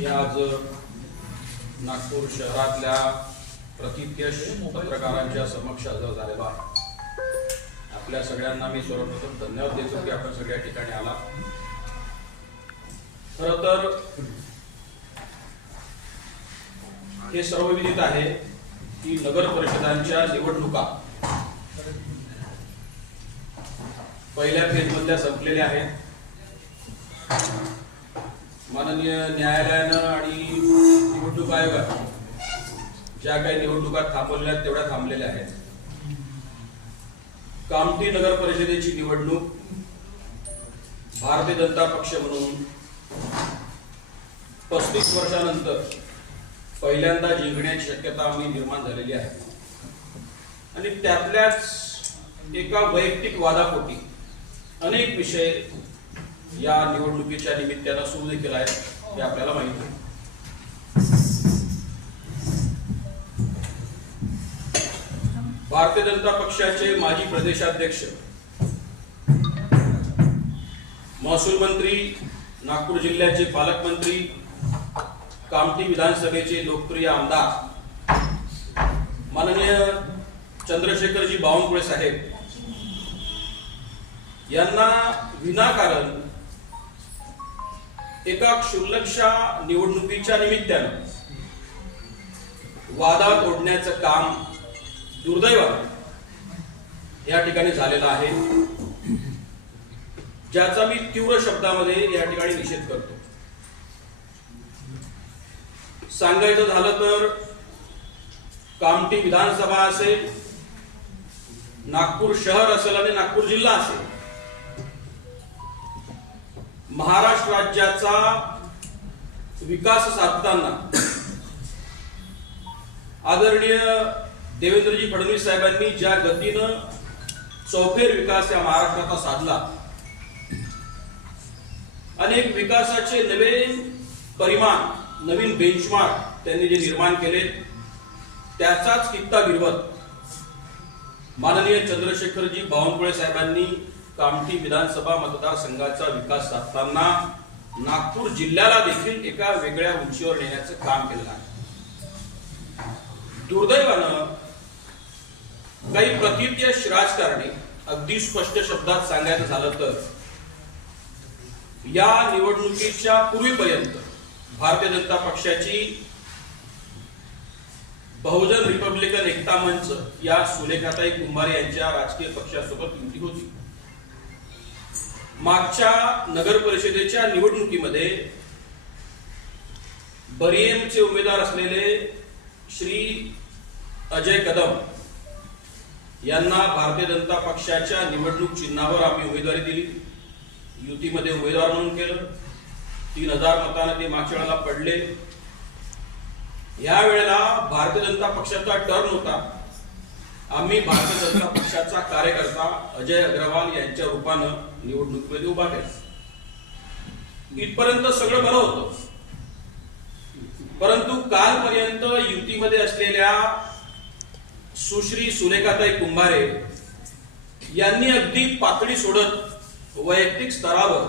मी आज नागपूर शहरातल्या प्रतिज्ञ पत्रकारांच्या समक्ष हजर झालेलो आहे। आपल्या सगळ्यांना मी सर्वप्रथम धन्यवाद देतो की आपण सगळ्या ठिकाणी आला। खरं तर हे सर्वविदित आहे की नगर परिषदांच्या निवडणुका पहिल्या फेजमधल्या संपलेल्या आहेत। माननीय न्यायालयानं आणि निवडणूक आयोगानं ज्या काही निवडणुका थांबवल्या तेवढ्या थांबलेल्या आहेत। कामठी नगर परिषदेची निवडणूक भारतीय जनता पक्ष म्हणून 35 वर्षानंतर पहिल्यांदा जिंकण्याची शक्यता आम्ही निर्माण झालेली आहे आणि त्यातल्याच एका वैयक्तिक वादापोटी अनेक विषय या निवडणुकीच्या निमित्तानं सुरू देखील आहेत हे आपल्याला माहिती आहे। भारतीय जनता पक्षाचे माजी प्रदेशाध्यक्ष, महसूल मंत्री, नागपूर जिल्ह्याचे पालकमंत्री, कामठी विधानसभेचे लोकप्रिय आमदार माननीय चंद्रशेखरजी बावनकुळे साहेब यांना विनाकारण एका क्षुल्लकशा निवडणुकीच्या निमित्तानं वादात ओढण्याचं काम दुर्दैवाने या ठिकाणी झालेलं आहे, ज्याचा मी तीव्र शब्दामध्ये या ठिकाणी निषेध करतो। सांगायचं झालं तर कामठी विधानसभा असेल, नागपूर शहर असेल आणि नागपूर जिल्हा असेल, महाराष्ट्र राज्याचा विकास साधताना आदरणीय देवेंद्रजी फडणवीस साहेबांनी ज्या गतीनं चौफेर विकास या महाराष्ट्राचा साधला, अनेक विकासाचे नवे परिमाण, नवीन बेंचमार्क त्यांनी जे निर्माण केले, त्याचाच कित्ता गिरवत माननीय चंद्रशेखरजी बावनकुळे साहेबांनी कामठी विधानसभा मतदारसंघाचा विकास साधताना नागपूर जिल्ह्याला देखील एका वेगळ्या उंचीवर नेण्याचं काम केलं आहे। दुर्दैवानं काही प्रतिज्ञ राजकारणी, अगदी स्पष्ट शब्दात सांगायचं झालं तर, या निवडणुकीच्या पूर्वीपर्यंत भारतीय जनता पक्षाची बहुजन रिपब्लिकन एकता मंच या सुलेखाताई कुंभारे यांच्या राजकीय पक्षासोबत युती होती। मागच्या नगर परिषदेच्या निवडणुकीमध्ये बरियमचे उमेदवार असलेले श्री अजय कदम यांना भारतीय जनता पक्षाच्या निवडणूक चिन्हावर आम्ही उमेदवारी दिली, युतीमध्ये उमेदवार म्हणून केलं। 3000 मतांनी ते मागच्या वेळेला पडले। या वेळेला भारतीय जनता पक्षाचा टर्न होता, आम्ही भारतीय जनता पक्षाचा कार्यकर्ता अजय अग्रवाल यांच्या रूपानं निवडणुकीमध्ये उभा केला। इथपर्यंत सगळं बरं होतं, परंतु कालपर्यंत युतीमध्ये असलेल्या सुश्री सुलेखाताई कुंभारे यांनी अगदी पातळी सोडत वैयक्तिक स्तरावर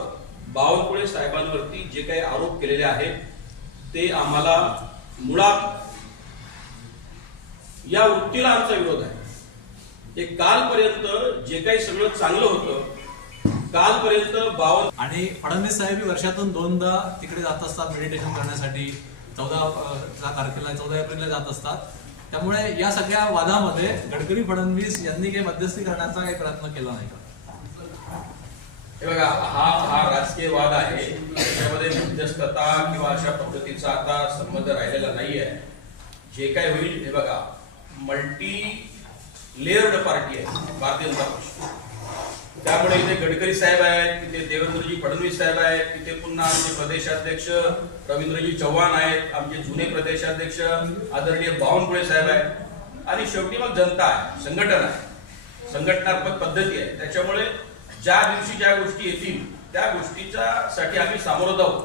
बावनकुळे साहेबांवरती जे काही आरोप केलेले आहेत ते आम्हाला मुळात या वृत्तीला आमचा विरोध आहे। एक कालपर्यंत जे काही सगळं चांगलं होतं, कालपर्यंत आणि फडणवीस साहेब वर्षातून 2दा तिकडे जात असतात मेडिटेशन करण्यासाठी। 14 तारखेला 14 एप्रिलला जात असतात। त्यामुळे या सगळ्या वादामध्ये गडकरी फडणवीस यांनी काही मध्यस्थी करण्याचा काही प्रयत्न केला नाही का? हे बघा, हा राजकीय वाद आहे, त्याच्यामध्ये मध्यस्थता किंवा अशा पद्धतीचा आता संबंध राहिलेला नाहीये। जे काय होईल हे बघा, मल्टी लेयर्ड पार्टी आहे भारतीय जनता पक्ष। त्यामुळे इथे गडकरी साहेब आहेत, तिथे देवेंद्रजी फडणवीस साहेब आहेत, तिथे पुन्हा आमचे प्रदेशाध्यक्ष रवींद्रजी चव्हाण आहेत, आमचे जुने प्रदेशाध्यक्ष आदरणीय बावनकुळे साहेब आहेत, आणि शेवटी मग जनता आहे, संघटना आहे, संघटनात्मक पद्धती आहे। त्याच्यामुळे ज्या दिवशी ज्या गोष्टी येतील त्या गोष्टीच्या साठी आम्ही सामोरं जाऊ।